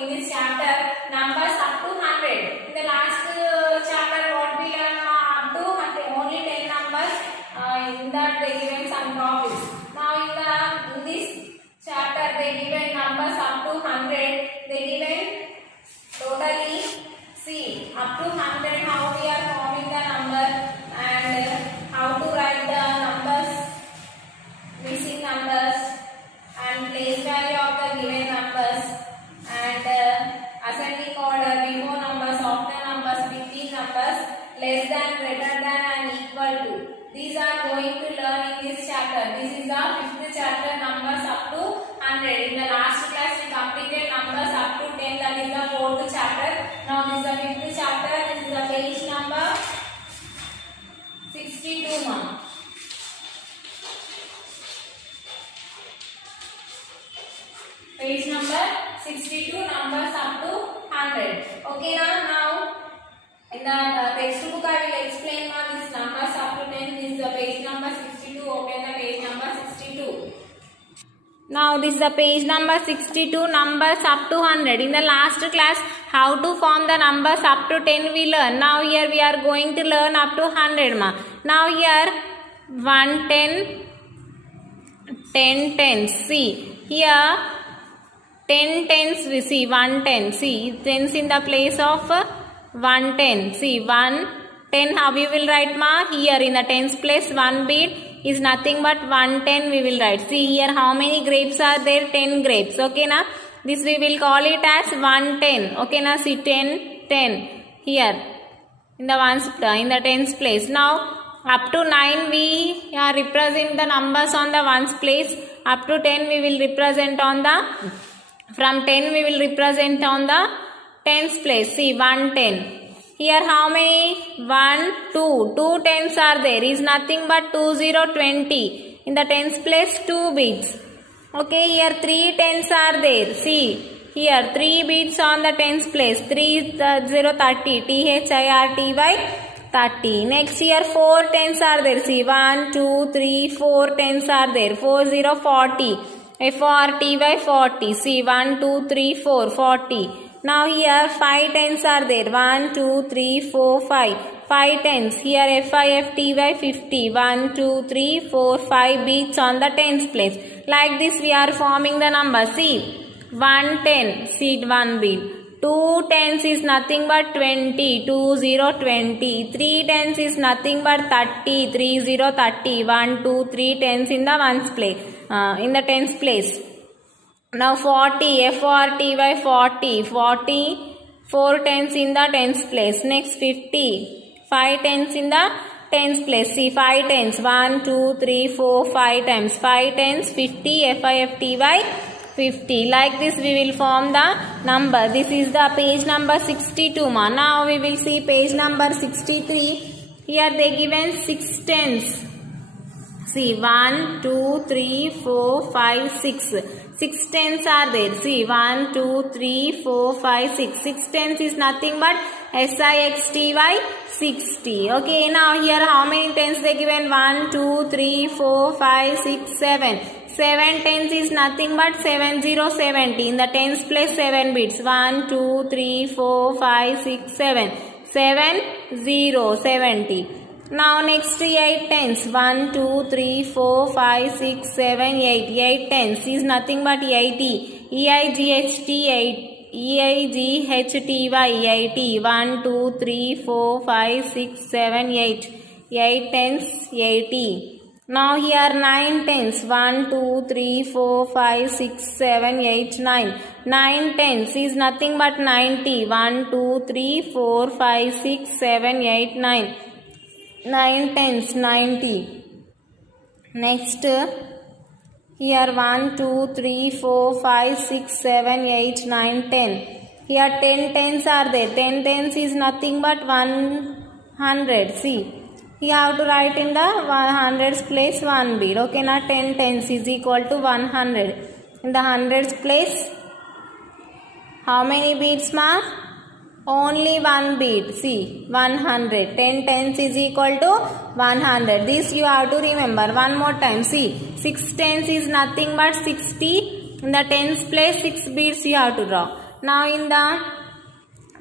in this chapter numbers up to 100. In the last chapter what we learned up to only 10 numbers. In that they given some topics. Now in this chapter they given numbers up to 100. They given totally see up to 100 how we are forming the number and how to write the numbers, missing numbers and place value of the given numbers and ascending order, before numbers, after numbers, between numbers, less than, greater than and equal to. These are going to learn in this chapter. This is the 5th chapter, numbers up to 100. In the last class we completed numbers up to 10, that is the 4th chapter. Now this is the 5th chapter. This is the page number 62 ma. Page number 62, numbers up to 100. Okay now in the textbook I will explain now this numbers up to 10. This is the page number 62. Open the page number 62. Now this is the page number 62, numbers up to 100. In the last class how to form the numbers up to 10 we learn. Now here we are going to learn up to 100 ma. Now here 1 10 10 tens. See here 10 tens we see 1 10. See tens in the place of 1 10. See 1 10 how we will write ma? Here in the tens place 1 bead is nothing but 1 10 we will write. See here how many grapes are there? 10 grapes. Okay na? This we will call it as 1 10. Okay na? See 10 10 here in the ones in the tens place. Now up to 9 we represent the numbers on the ones place. Up to 10 we will represent on the, from 10 we will represent on the tens place. See 1 10. Here how many? 1 2. 2 tens are there. Is nothing but 2 0 20. In the tens place 2 beads. Okay, here 3 tens are there. See here 3 beads on the tens place. 3 0 30. THIRTY 30. Next here 4 tens are there. See 1 2 3 4 tens are there. 4 0 40. FORTY 40. See 1 2 3 4 40. Now here 5 tens are there. 1 2 3 4 5. 5 tens. Here FIFTY 50. 1 2 3 4 5 beads on the tens place. Like this we are forming the number. See 1 10. See 1 bead. 2 tens is nothing but 20. 2 0 20. 3 tens is nothing but 30. 3 0 30. 1 2 3 tens in the ones place. In the tens place. Now 40. FORTY 40. 40. 4 tens in the tens place. Next 50. 5 tens in the tens place. See 5 tens. 1 2 3 4 5 times. 5 tens 50. FIFTY 50. Like this we will form the number. This is the page number 62 ma. Now we will see page number 63. Here they given 6 tens. See 1 2 3 4 5 6. 6 tens are there. See 1 2 3 4 5 6. 6 tens is nothing but SIXTY 60. Okay, now here how many tens they given? 1 2 3 4 5 6 7. 7 tens is nothing but 7 0 70. In the tens place 7 bits. 1 2 3 4 5 6 7. 7 0 70. Now next 8 tens. 1 2 3 4 5 6 7 8. 8 tens is nothing but 80. EIGHT 8. EIGHTY 80. 1 2 3 4 5 6 7 8. 8 tens 80. Now here 9 tens. 1 2 3 4 5 6 7 8 9. 9 tens is nothing but 90. 1 2 3 4 5 6 7 8 9. 9 tens 90. Next here 1 2 3 4 5 6 7 8 9 10. Here 10 tens are there. 10 tens is nothing but 100. See you have to write in the 100's place 1 bead. Okay, now 10 tens is equal to 100. In the 100's place how many beads ma? Only 1 bead. See 100. 10 tens is equal to 100. This you have to remember. One more time. See 6 tens is nothing but 60. In the tens place 6 beads you have to draw. Now in the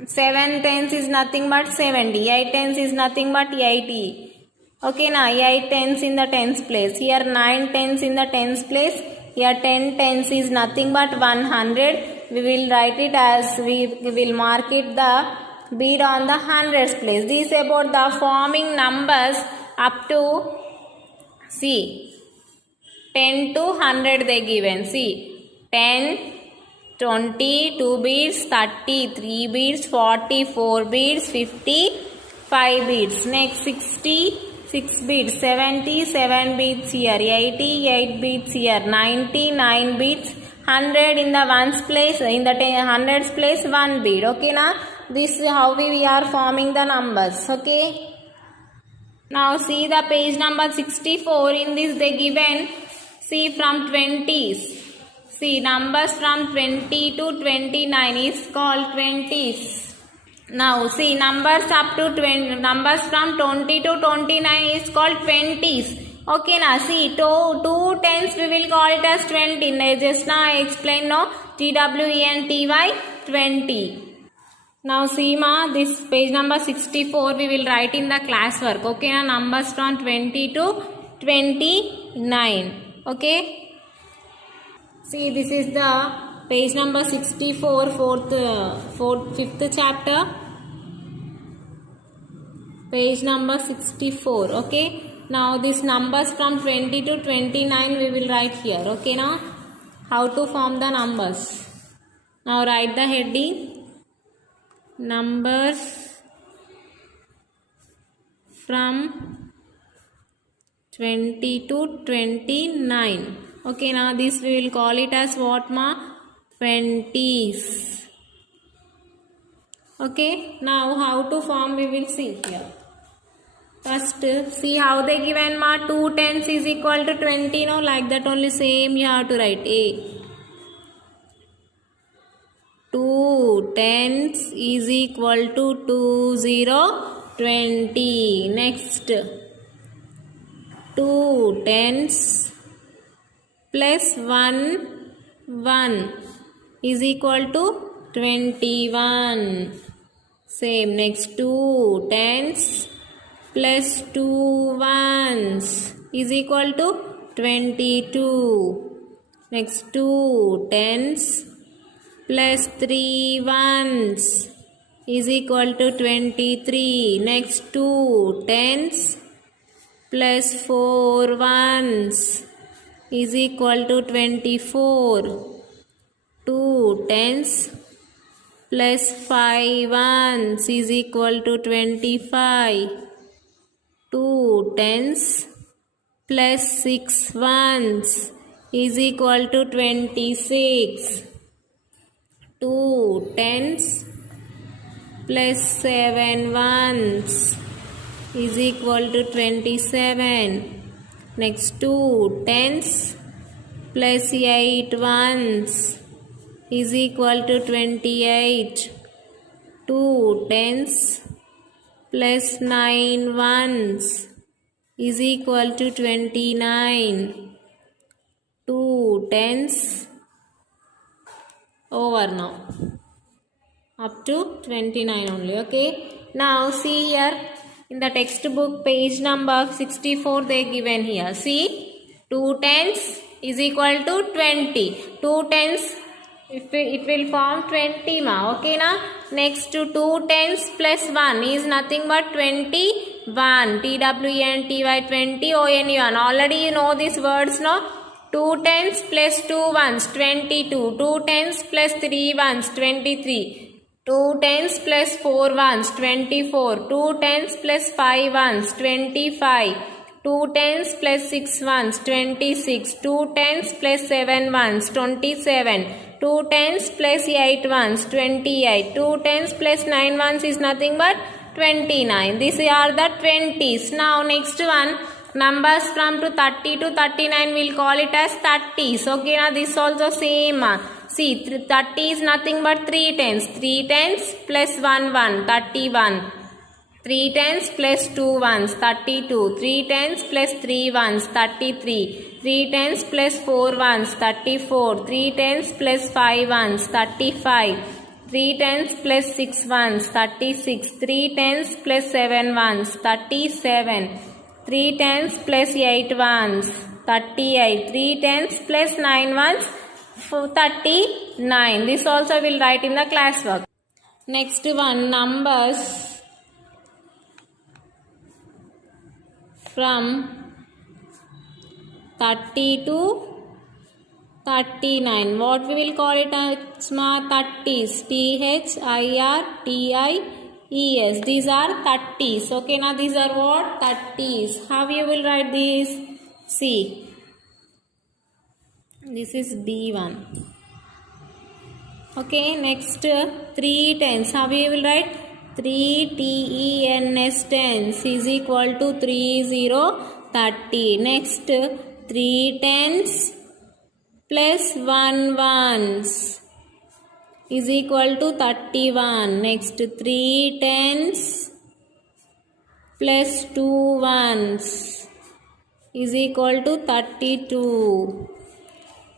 7 tens is nothing but 70. 8 tens is nothing but 80. Okay, now 8 tens in the tens place. Here 9 tens in the tens place. Here 10 tens is nothing but 100. We will write it as we will mark it the bead on the hundreds place. This is about the forming numbers up to, see, 10 to 100 they given. See, 10, 20, 2 beads, 30, 3 beads, 40, 4 beads, 50, 5 beads. Next 60, 6 beads, 70, 7 beads here, 80, 8 beads here, 90, 9 beads, 100 in the ones place, in the hundreds place 1 bead. Okay, now this is how we are forming the numbers. Okay. Now see the page number 64. In this they given, see, from 20s. See, numbers from 20 to 29 is called 20s. Now see, numbers up to 20, numbers from 20 to 29 is called 20s. Okay, now see, two tens we will call it as 20. Just now I explained, no, TWENTY 20. Now see ma, this page number 64 we will write in the classwork. Okay, now numbers from 20 to 29. Okay. See, this is the page number 64, fifth chapter. Page number 64. Okay. Now these numbers from 20 to 29 we will write here. Okay, now how to form the numbers. Now write the heading. Numbers from 20 to 29. Okay, now this we will call it as what ma? 20s. Okay, now how to form we will see here. First, see how they given ma? 2 tens is equal to 20. No, like that only same you have to write. A. 2 tens is equal to 20. Next, 2 tens plus 1 is equal to 21. Same. Next, 2 tens plus 2 ones is equal to 22. Next, 2 tens plus 3 ones is equal to 23. Next, 2 tens plus 4 ones is equal to 24. 2 tens plus 5 ones is equal to 25. 2 tens plus 6 ones is equal to 26. 2 tens plus 7 ones is equal to 27. Next, 2 tens plus 8 ones is equal to 28. 2 tens plus 9 ones is equal to 29. 2 tens over now. Up to 29 only. Okay. Now see here in the textbook page number 64 they given here. See, 2 tens is equal to 20. 2 tens it will form 20 ma. Okay na. Next to 2 tens plus 1 is nothing but 21. TWENTY 20 ONE1. Already you know these words, no? 2 tens plus 2 ones 22. 2 tens plus 3 ones 23. 2 tens plus 4 ones 24. 2 tens plus 5 ones 25. 2 tens plus 6 ones 26. 2 tens plus 7 ones 27. 2 tens plus 8 ones 28. 2 tens plus 9 ones is nothing but 29. These are the 20s. Now next one, numbers from to 30 to 39 we'll call it as 30s. Okay, now this also same. See, 30 is nothing but 3 tens. 3 tens plus 1 31. 3 tens plus 2 ones 32. 3 tens plus 3 ones 33. 3 tens plus 4 ones 34. 3 tens plus 5 ones 35. 3 tens plus 6 ones, 36. 3 tens plus 7 ones, 37. 3 tens plus 8 ones, 38. 3 tens plus 9 ones, 39. This also will write in the classwork. Next one, numbers from 30 to 39. What we will call it as 30s. THIRTIES. These are 30s. Okay, now these are what? 30s. How you will write these? See. This is B1. Okay, next 3 tens. How you will write? 3 TENS tens is equal to 30. Next 3 tens plus 1 ones is equal to 31. Next 3 tens plus 2 ones is equal to 32.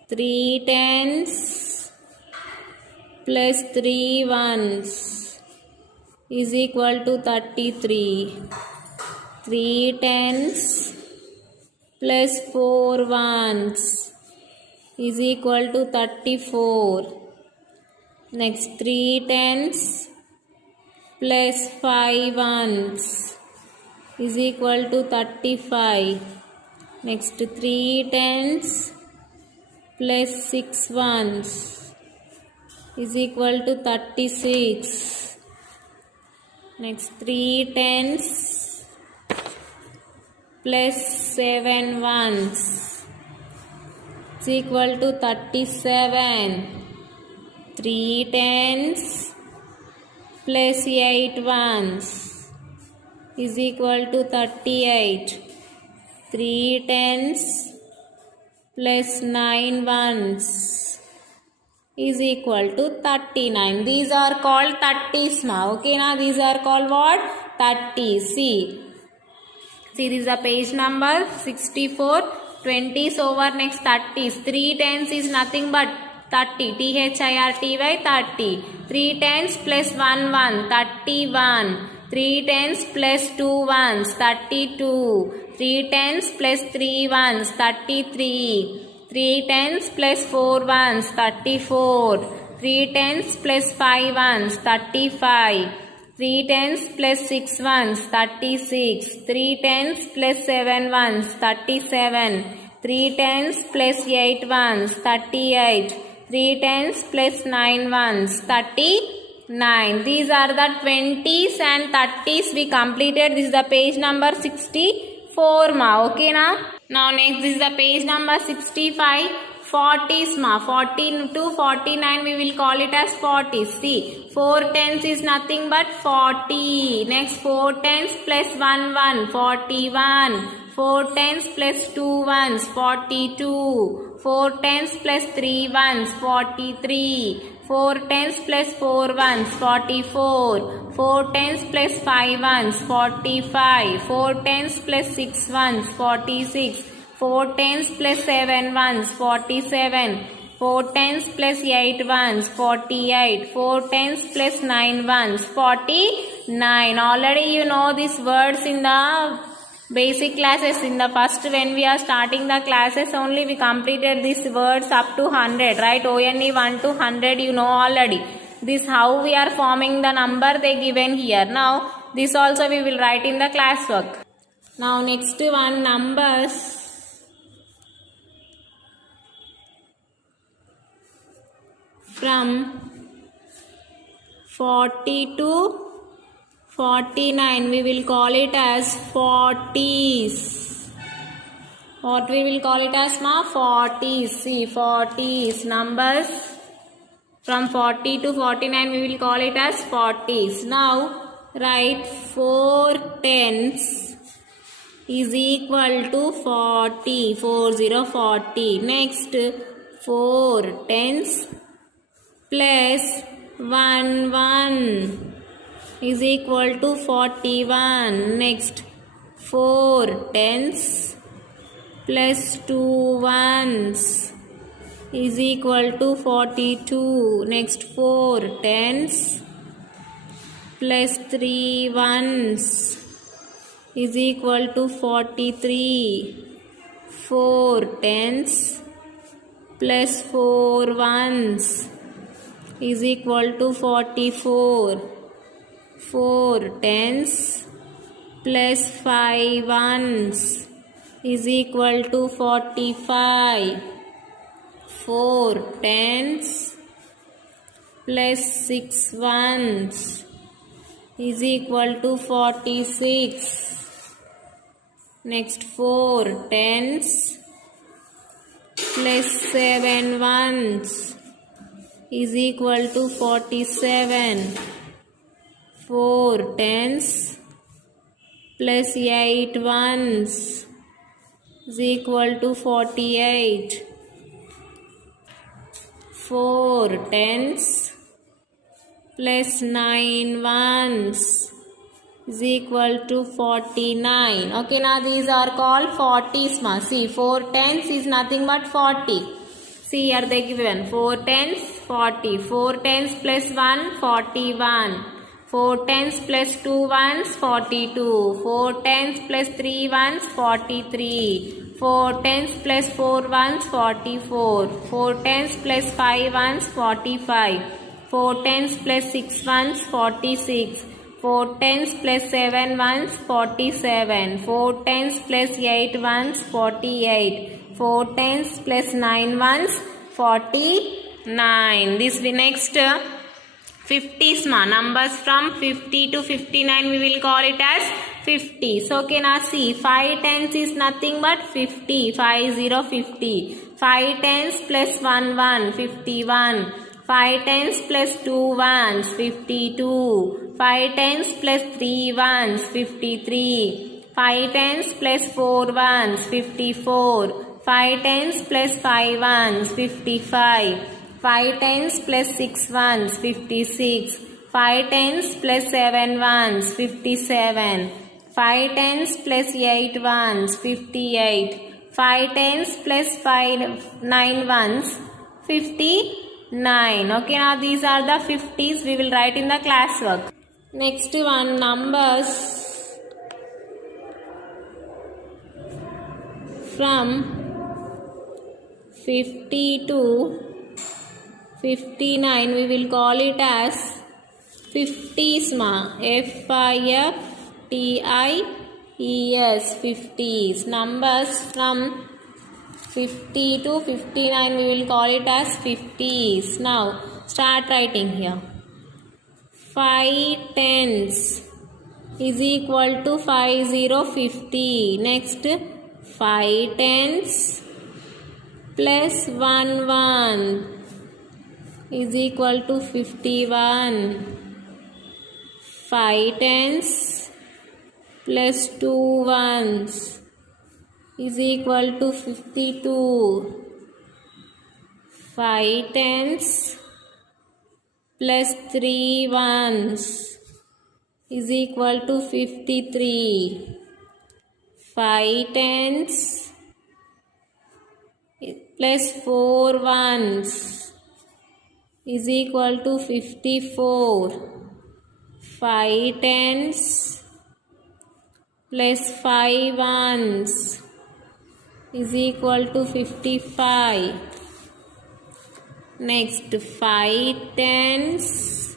3 tens plus 3 ones is equal to 33. 3 tens plus 4 ones is equal to 34. Next 3 tens plus 5 ones is equal to 35. Next 3 tens plus 6 ones is equal to 36. Next 3 tens plus 7 ones is equal to 37. 3 tens plus 8 ones is equal to 38. 3 tens plus 9 ones is equal to 39. These are called 30s now. Okay, now these are called what? 30s. See, this is the page number 64. 20s over next 30s. 3 tens is nothing but 30. THIRTY 30. 3 tens plus 1 1, 31. 3 tens plus 2 ones, 32. 3 tens plus 3 ones, 33. 3 tens plus 4 ones, 34. 3 tens plus 5 ones, 35. 3 tens plus 6 ones, 36. 3 tens plus 7 ones, 37. 3 tens plus 8 ones, 38. 3 tens plus 9 ones, 39. These are the 20s and 30s we completed. This is the page number 64 ma. Okay na. Now next this is the page number 65. 40s ma. 14 to 49 we will call it as 40s. See, 4 tens is nothing but 40. Next 4 tens plus 1 1, 41. 4 tens plus 2 ones, 42. 4 tens plus 3 ones, 43. 4 tens plus 4 ones, 44. 4 tens plus 5 ones, 45. 4 tens plus 6 ones, 46. 4 tens plus 7 ones, 47. 4 tens plus 8 ones, 48. 4 tens plus 9 ones, 49. Already you know these words in the basic classes. In the first, when we are starting the classes only, we completed these words up to 100, right? ONE 1 to 100 you know already. This how we are forming the number they given here. Now this also we will write in the classwork. Now next one, numbers from 40 to 49 we will call it as 40s. What we will call it as ma? 40s. See, 40s. Numbers from 40 to 49 we will call it as 40s. Now write 4 tens is equal to 40. 40. Next 4 tens plus 1 1 is equal to 41. Next 4 tens plus 2 ones is equal to 42. Next 4 tens plus 3 ones is equal to 43. 4 tens plus 4 ones is equal to 44. 4 tens plus 5 ones is equal to 45. 4 tens plus 6 ones is equal to 46. Next 4 tens plus 7 ones is equal to 47. 4 tens plus 8 ones is equal to 48. 4 tens plus 9 ones is equal to 49. Okay, now these are called 40s. See, 4 tens is nothing but 40. See, here they given 4 tens 40. 4 tens plus 1 41. 4 tens plus 2 ones 42. 4 tens plus 3 ones 43. 4 tens plus 4 ones 44. 4 tens plus 5 ones 45. 4 tens plus 6 ones 46. 4 tens plus 7 ones 47. 4 tens plus 8 ones 48. 4 tens plus 9 ones 49. This next 50s numbers from 50 to 59 we will call it as 50s. Okay, now see, 5 tens is nothing but 50. 50 50. 5 tens plus 1 1 51. 5 tens plus 2 ones 52. 5 tens plus 3 ones 53. 5 tens plus 4 ones 54. 5 tens plus 5 ones 55. 5 tens plus 6 ones 56. 5 tens plus 7 ones 57. 5 tens plus 8 ones 58. 5 tens plus 9 ones 59. Okay, now these are the 50s we will write in the classwork. Next one, numbers from 50 to 59 we will call it as 50s. F-I-F-T-I-E-S, 50s. Numbers from 50 to 59 we will call it as 50s. Now start writing here. 5 tens is equal to 50. Next 5 tens plus 1 1 is equal to 51. 5 tens plus 2 ones is equal to 52. 5 tens plus 3 ones is equal to 53. 5 tens plus 4 ones is equal to 54. 5 tens plus 5 ones is equal to 55. Next 5 tens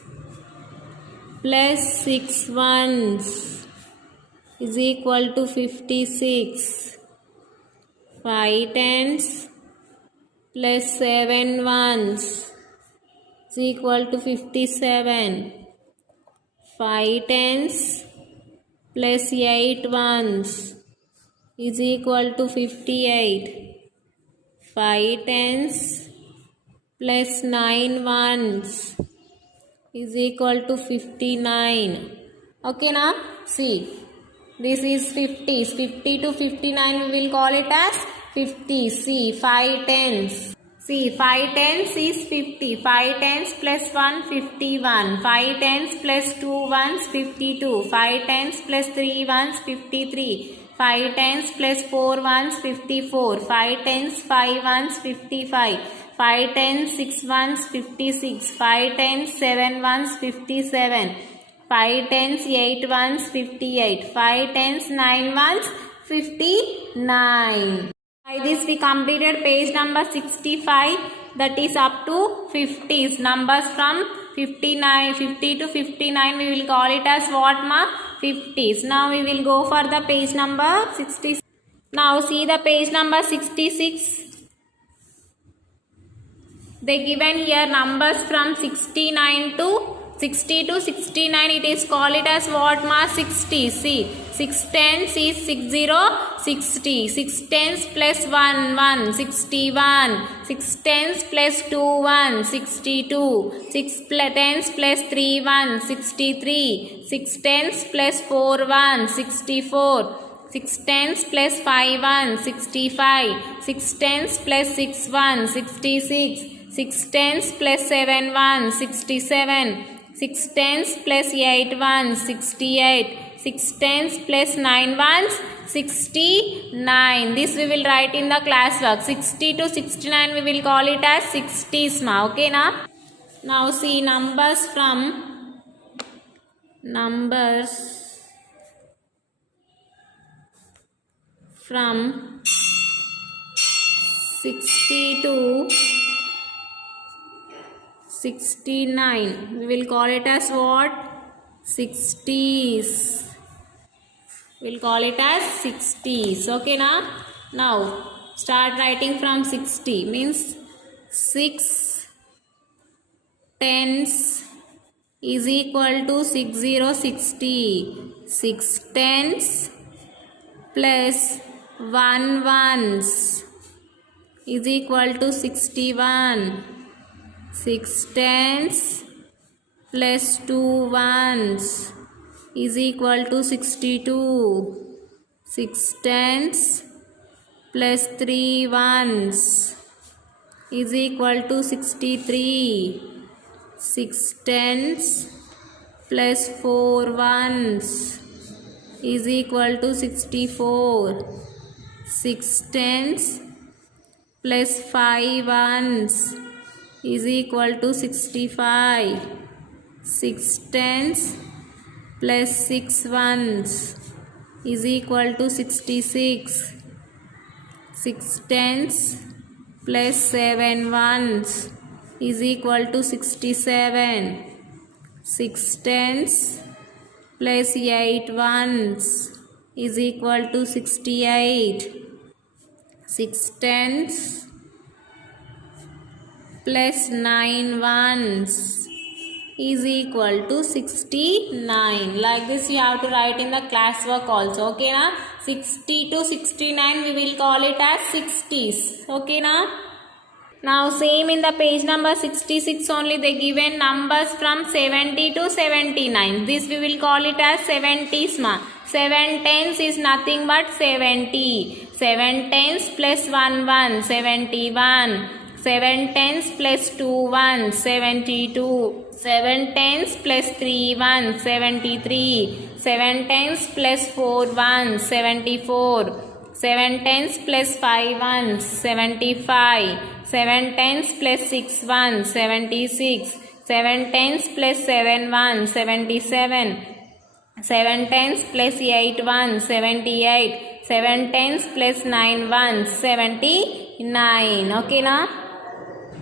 plus 6 ones is equal to 56. 5 tens plus 7 ones is equal to 57. 5 tens plus 8 ones is equal to 58. 5 tens plus 9 ones is equal to 59. Okay, now see, this is 50s. 50 to 59 we will call it as 50. See, 5 tens. See, 5 tens is 50. 5 tens plus 1, 51. 5 tens plus 2 ones, 52. 5 tens plus 3 ones, 53. 5 tens plus 4 ones, 54. 5 tens 5 ones, 55. 5 tens 6 ones 56, 5 tens 7 ones 57, 5 tens 8 ones 58, 5 tens 9 ones 59. By this we completed page number 65, that is up to 50s. Numbers from 50 to 59 we will call it as what ma? 50s. Now we will go for the page number 66. Now see the page number 66. They given here numbers from 60 to 69. It is called it as what ma? 60. See, 6 tens is 60, 60. 6 tens plus 1, 1, 61. 6 tens plus 2, 1, 62. 6 tens plus 3, 1, 63. 6 tens plus 4, 1, 64. 6 tens plus 5, 1, 65. 6 tens plus 6, 1, 66. 6 tens plus 7, 1, 67. 6 tens plus 8 ones 68. 6 tens plus 9 ones 69. This we will write in the classwork. 60 to 69 we will call it as 60s ma. Okay na? Now see numbers from 60 to 69. We will call it as what? 60s. We will call it as 60s. Okay na? Now start writing from 60. Means 6 tens is equal to 60. 6 tens plus 1 ones is equal to 61. 6 tens plus 2 ones is equal to 62. 6 tens plus 3 ones is equal to 63. 6 tens plus 4 ones is equal to 64. 6 tens plus 5 ones is equal to 65. 6 tens plus 6 ones is equal to 66. 6 tens plus 7 ones is equal to 67. 6 tens plus 8 ones is equal to 68. 6 tens plus 9 ones is equal to 69. Like this you have to write in the classwork also. Okay na? 60 to 69 we will call it as 60s. Okay na? Now same in the page number 66 only they given numbers from 70 to 79. This we will call it as 70s ma. 7 tens is nothing but 70. 7 tens plus 1 1 71. 7 tens plus 2 1 72. 7 tens plus 3 1 73. 7 tens plus 4 1 74. 7 tens plus 5 1 75. 7 tens plus 6 1 76. 7 tens plus 7 1 77. 7 tens plus 8 1 78. 7 tens plus 9 1 79. Okay na?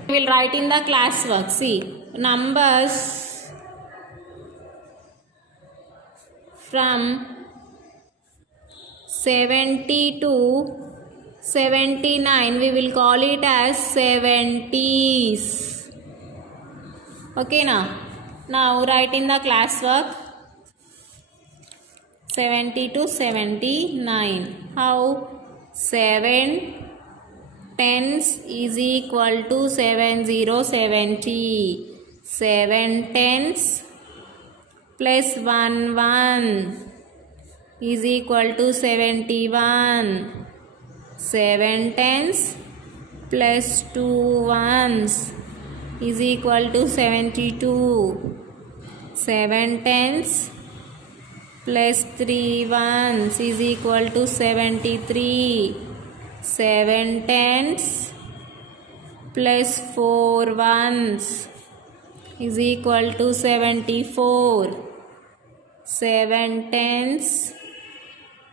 We will write in the classwork. See numbers from 70 to 79 we will call it as 70s. Okay na? Now write in the classwork 70 to 79. How? 7 tens is equal to 70. 7 tens plus 1 1 is equal to 71. 7 tens plus 2 ones is equal to 72. 7 tens plus 3 ones is equal to 73. 7 tens plus 4 ones is equal to 74. 7 tens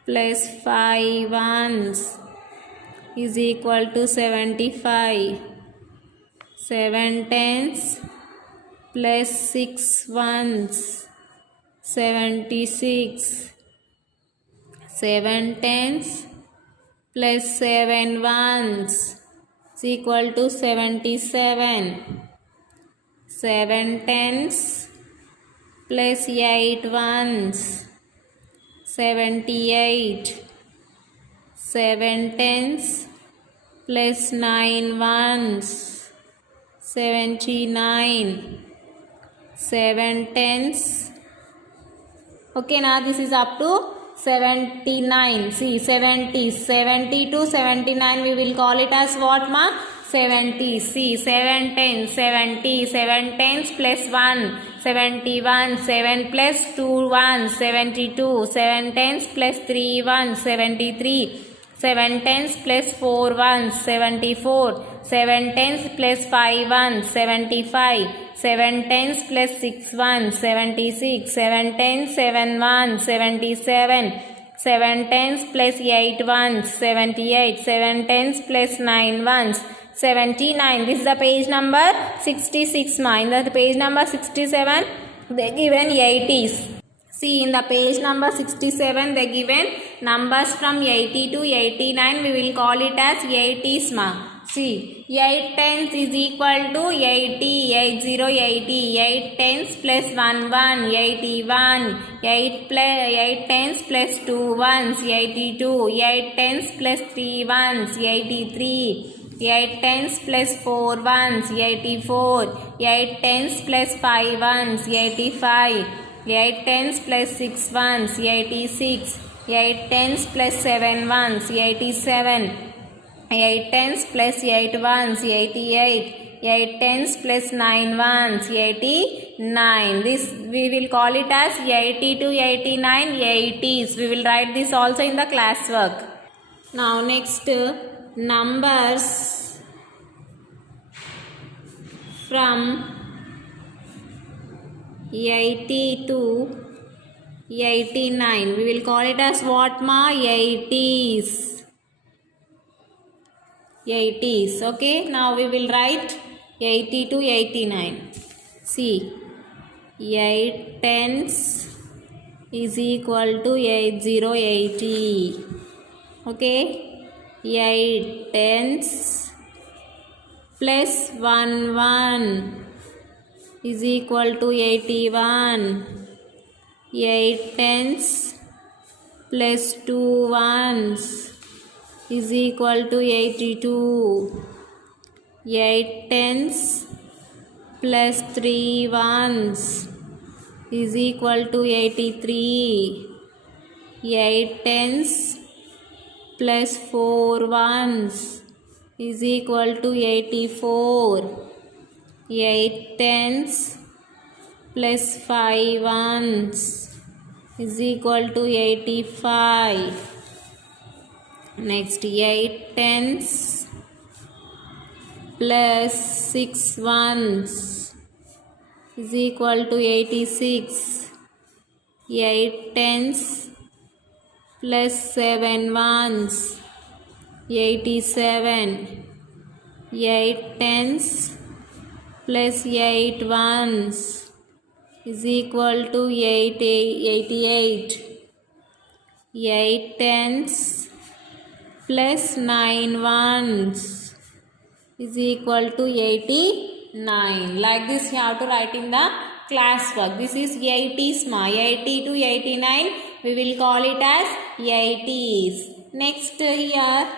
plus 5 ones is equal to 75. 7 tens plus 6 ones 76. 7 tens plus 7 ones is equal to 77. 7 tens plus 8 ones 78. 7 tens plus 9 ones 79. 7 tens. Okay, now this is up to 79. See, 70 to 79 we will call it as what, ma? 70. See, 7 tens, 70, 7 tens plus 1, 71, 7 plus 2 ones, 72, 7 tens plus 3 ones, 73, 7 tens plus 4 ones, 74, 7 tens plus 5 ones, 75, 7 tens plus 6 ones, 76, 7 tens 7 ones, 77, 7 tens plus 8 ones, 78, 7 tens plus 9 ones, 79. This is the page number 66, ma. In the page number 67 they given 80s. See, in the page number 67 they given numbers from 80 to 89. We will call it as 80s, ma. See, 8 tens is equal to 80, 80, 80, 8 tens plus 1, 1, 81, 8 tens plus 2 ones, 82, 8 tens plus 3 ones, 83, 8 tens plus 4 ones, 84, 8 tens plus 5 ones, 85, 8 tens plus 6 ones, 86, 8 tens plus 7 ones, 87, 8 tens plus 8 ones, 88, 8 tens plus 9 ones, 89. This we will call it as 80 to 89, 80s. We will write this also in the classwork. Now next, numbers from 80 to 89. We will call it as what, ma? 80s. 80s. Okay, now we will write 80 to 89. See, 8 tens is equal to 80, 80. Okay, 8 tens plus 1, 1 is equal to 81. 8 tens plus 2 ones is equal to 82. 8 tens plus 3 ones is equal to 83. 8 tens plus 4 ones is equal to 84. 8 tens plus 5 ones is equal to 85. Next, 8 tens plus 6 ones is equal to 86. 8 tens plus 7 ones, 87. 8 tens plus 8 ones is equal to 88. 8 tens plus 9 ones is equal to 89. Like this you have to write in the classwork. This is 80s, ma. 80 to 89 we will call it as 80s. Next here,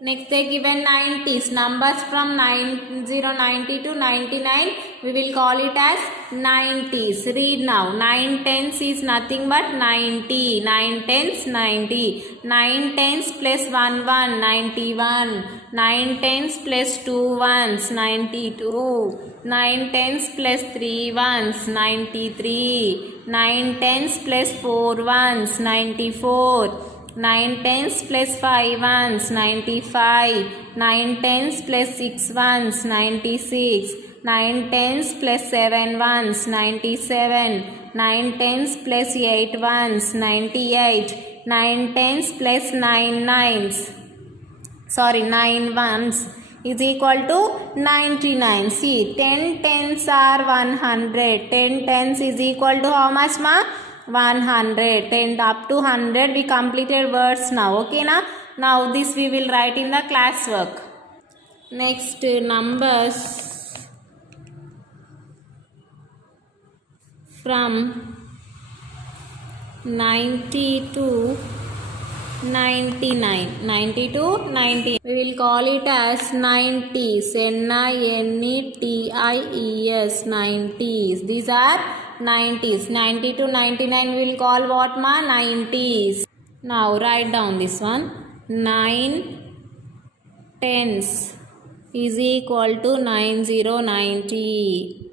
next they given 90s. Numbers from 90 to 99 we will call it as 90s. Read now. 9 tens is nothing but 90. 9 tens 90. 9 tens plus 1 1 91. 9 tens plus 2 ones 92. 9 tens plus 3 ones 93. 9 tens plus 4 ones 94. 9 tens plus 5 ones, 95. 9 tens plus 6 ones, 96. 9 tens plus 7 ones, 97. 9 tens plus 8 ones, 98. 9 tens plus 9 nines, 9 ones is equal to 99. See, 10 tens are 100. 10 tens is equal to how much, ma? 100. 10 up to 100 we completed words now. Okay, na? Now this we will write in the class work. Next, numbers from 90 to 99. 90 to 90. We will call it as 90s. N-I-N-E-T-I-E-S. 90s. These are 90s. 90 to 99 we will call what, ma? 90s. Now write down this one. 9 tens is equal to 9090.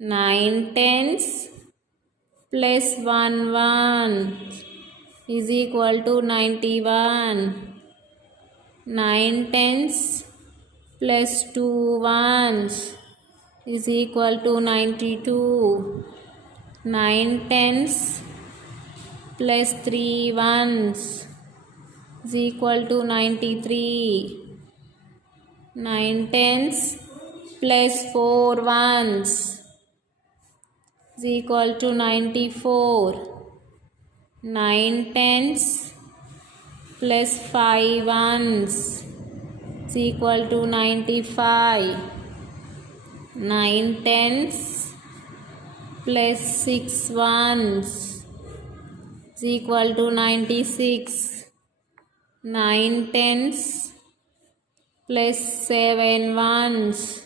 9 tens plus 1 1 is equal to 91. 9 tens plus 2 ones is equal to 92. 9 tens plus 3 ones is equal to 93. 9 tens plus 4 ones is equal to 94. 9 tens plus 5 ones is equal to 95. 9 tens plus 6 ones is equal to 96. 9 tens plus 7 ones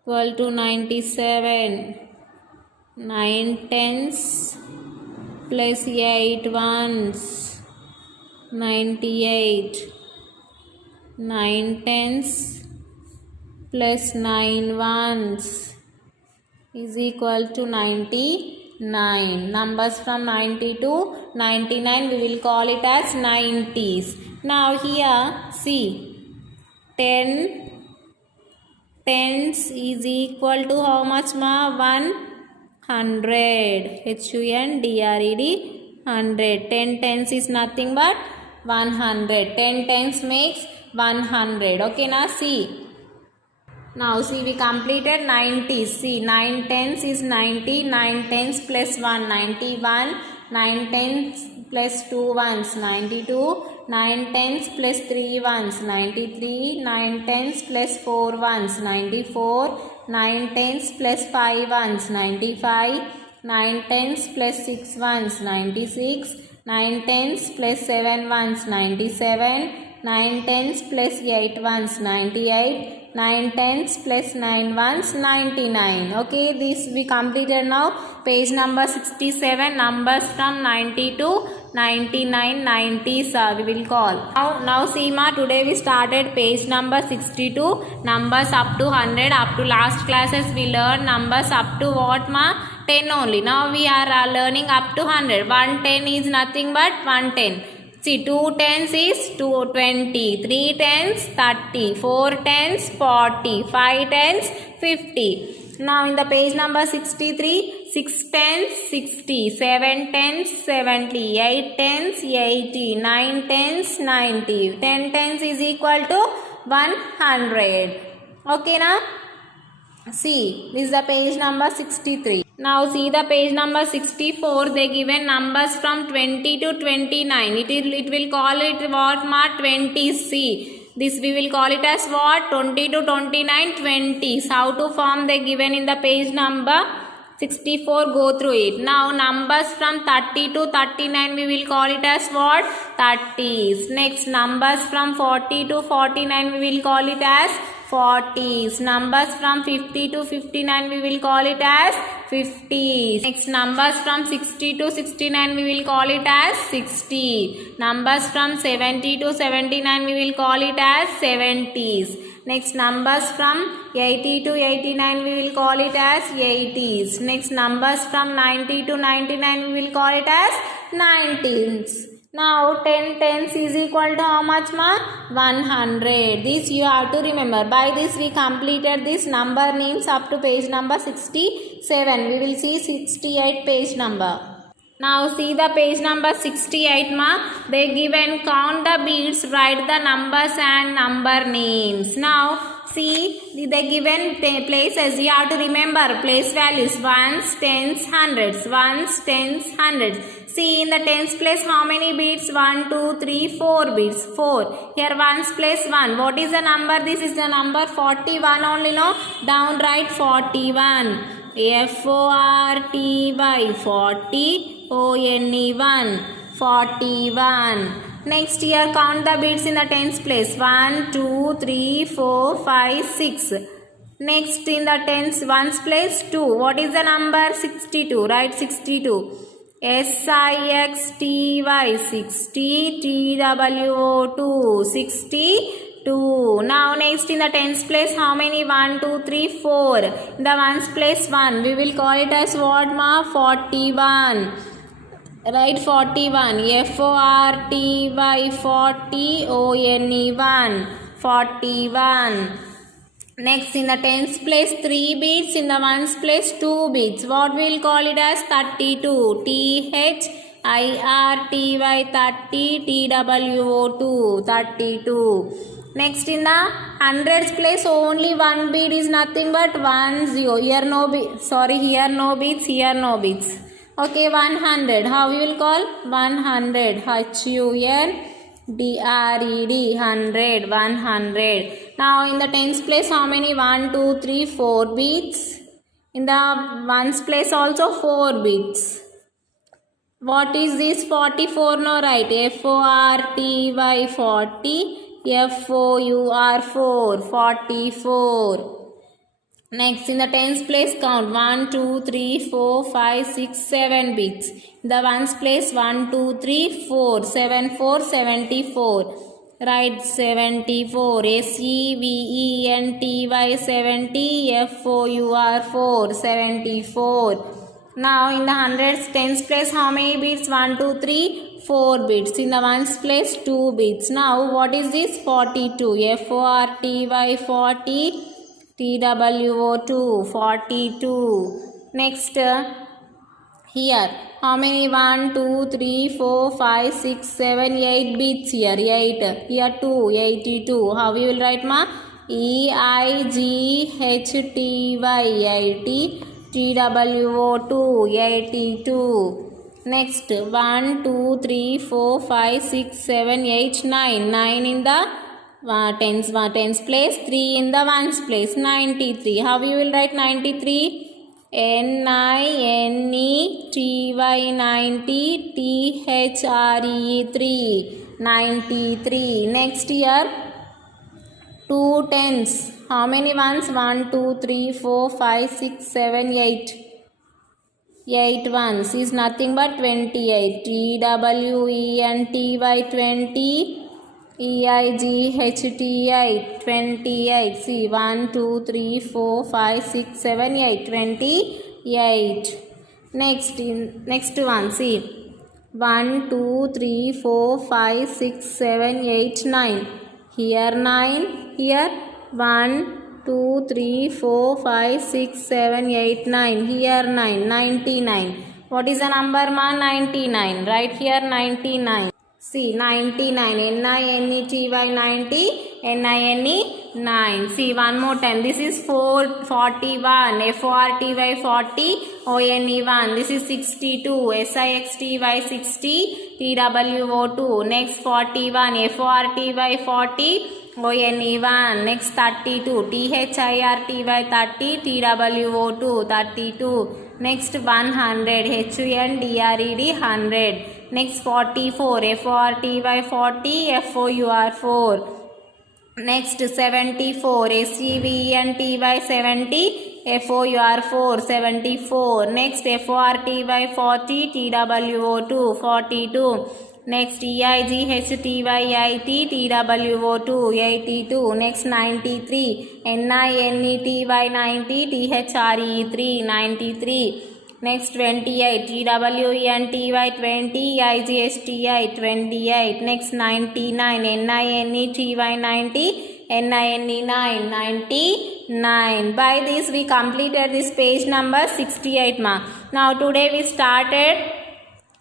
equal to 97. 9 tens plus 8 ones, 98. 9 tens plus 9 ones is equal to 99. Numbers from 90 to 99 we will call it as 90s. Now here see, 10 tens is equal to how much, ma? 100. H-U-N-D-R-E-D 100. 10 tens is nothing but 100. 10 tens makes 100. Okay, now see. Now see, we completed 90. See, 9 tens is 90. 9 tens plus 1, 91. 9 tens plus 2 ones, 92. 9 tens plus 3 ones, 93. 9 tens plus 4 ones, 94. 9 tens plus 5 ones, 95. 9 tens plus 6 ones, 96. 9 tens plus 7 ones, 97. 9 tens plus 8 ones, 98. 9 tens plus 9 ones, 99. Okay, this we completed now. Page number 67, numbers from 90 to 99, 90s we will call. Now see, ma, today we started page number 62, numbers up to 100. Up to last classes we learned numbers up to what, ma? 10 only. Now we are learning up to 100. 110 is nothing but 110. See, 2 tens is 220, 3 tens 30, 4 tens 40, 5 tens 50. Now in the page number 63, 6 tens 60, 7 tens 70, 8 tens 80, 9 tens 90, 10 tens is equal to 100. Okay, now see, this is the page number 63. Now see the page number 64. They given numbers from 20 to 29. It will call it what, ma? 20s. See, this we will call it as what? 20 to 29, 20s. How to form they given in the page number 64. Go through it. Now numbers from 30 to 39 we will call it as what? 30s. Next, numbers from 40 to 49 we will call it as 40s. Numbers from 50 to 59 we will call it as 50s. Next, numbers from 60 to 69 we will call it as 60. Numbers from 70 to 79 we will call it as 70s. Next, numbers from 80 to 89 we will call it as 80s. Next, numbers from 90 to 99 we will call it as 90s. Now 10 tens is equal to how much ma? 100. This you have to remember. By this we completed this number names up to page number 67. We will see 68 page number. Now see the page number 68 ma. They given count the beads, write the numbers and number names. Now see the given places. You have to remember place values ones, tens, hundreds. Ones, tens, hundreds. See in the tens place how many beads? 1, 2, 3, 4 beads. 4. Here ones place 1. What is the number? This is the number 41 only, no? Down write 41. F-O-R-T-Y 40. O-N-E-1 41. Next here count the beads in the tens place. 1, 2, 3, 4, 5, 6. Next in the tens ones place 2. What is the number? 62. Write 62. S-I-X-T-Y 60. T-W-O-2 62. Now next in the tens place how many? 1, 2, 3, 4. In the ones place 1. We will call it as what ma? 41. Write 41. F-O-R-T-Y 40. O-N-E-1 41. Next in the tens place 3 beads, in the ones place 2 beads. What we will call it as? 32. T-H-I-R-T-Y 30. T-W-O-2 32. Next in the hundreds place only 1 bead is nothing but 10. Here no bead. Sorry, here no beads. Here no beads. Okay, 100. How you will call? 100. H-U-N-D-R-E-D 100. 100. Now in the tens place how many? 1, 2, 3, 4 beads. In the ones place also 4 beads. What is this? 44 no, right? F-O-R-T-Y 40. F-O-U-R 4 44. Next in the tens place count 1, 2, 3, 4, 5, 6, 7 beads. In the ones place 1, 2, 3, 4. 7, 4, 74. Write 74. S-E-V-E-N-T-Y 70. F-O-U-R 4 74. Now in the hundreds tens place how many beads? 1, 2, 3, 4 beads. In the ones place 2 beads. Now what is this? 42. F-O-R-T-Y 40. T-W-O-2 42. Next here how many? 1, 2, 3, 4, 5, 6, 7, 8 beads here. 8. Here 2. 82. How we will write ma? E-I-G-H-T-Y 80. T-W-O-2 82. Next 1, 2, 3, 4, 5, 6, 7, 8, 9. 9 in the tens place. 3 in the ones place. 93. How you will write 93? N-I-N-E-T-Y 90. T-H-R-E 3 93. Next here 2 tens. How many ones? 1, 2, 3, 4, 5, 6, 7, 8. 8 ones is nothing but 28. T-W-E-N-T-Y 20. E-I-G-H-T-I 28. See 1, 2, 3, 4, 5, 6, 7, 8. 28. Next one. See 1, 2, 3, 4, 5, 6, 7, 8, 9. Here 9. Here 1, 2, 3, 4, 5, 6, 7, 8, 9. Here 9. 99. What is the number ma? 99. Right here 99. See 99. N-I-N-E-T-Y 90. N-I-N-E 9. See one more time. This is 41. F-O-R-T-Y 40. O-N-E 1. This is 62. S-I-X-T-Y 60. T-W-O 2. Next 41. F-O-R-T-Y 40. O-N-E 1. Next 32. T-H-I-R-T-Y 30. T-W-O 2 32. Next 100. H-U-N-D-R-E-D 100. Next 44. F-O-R-T-Y 40. F-O-U-R 4. Next 74. S-E-V-E-N-T-Y 70. F-O-U-R 4 74. Next F-O-R-T-Y 40. T-W-O 2 42. Next E-I-G-H-T-Y-I-T. T-W-O 2 82. Next 93. N-I-N-E-T-Y 90. T-H-R-E 3 93. Next 28, GWENTY 20, IGSTI 28. Next 99, NINETY 90, NINE 99. By this we completed this page number 68 ma. Now today we started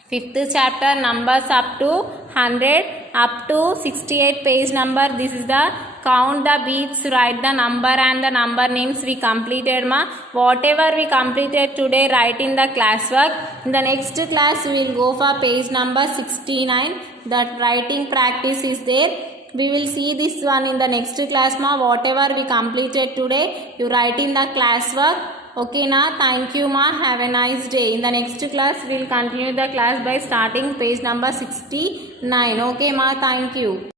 5th chapter, numbers up to 100 up to 68 page number. This is the count the beats, write the number and the number names we completed ma. Whatever we completed today, write in the classwork. In the next class we will go for page number 69. That writing practice is there. We will see this one in the next class ma. Whatever we completed today, you write in the classwork. Okay na, thank you ma, have a nice day. In the next class we will continue the class by starting page number 69. Okay ma, thank you.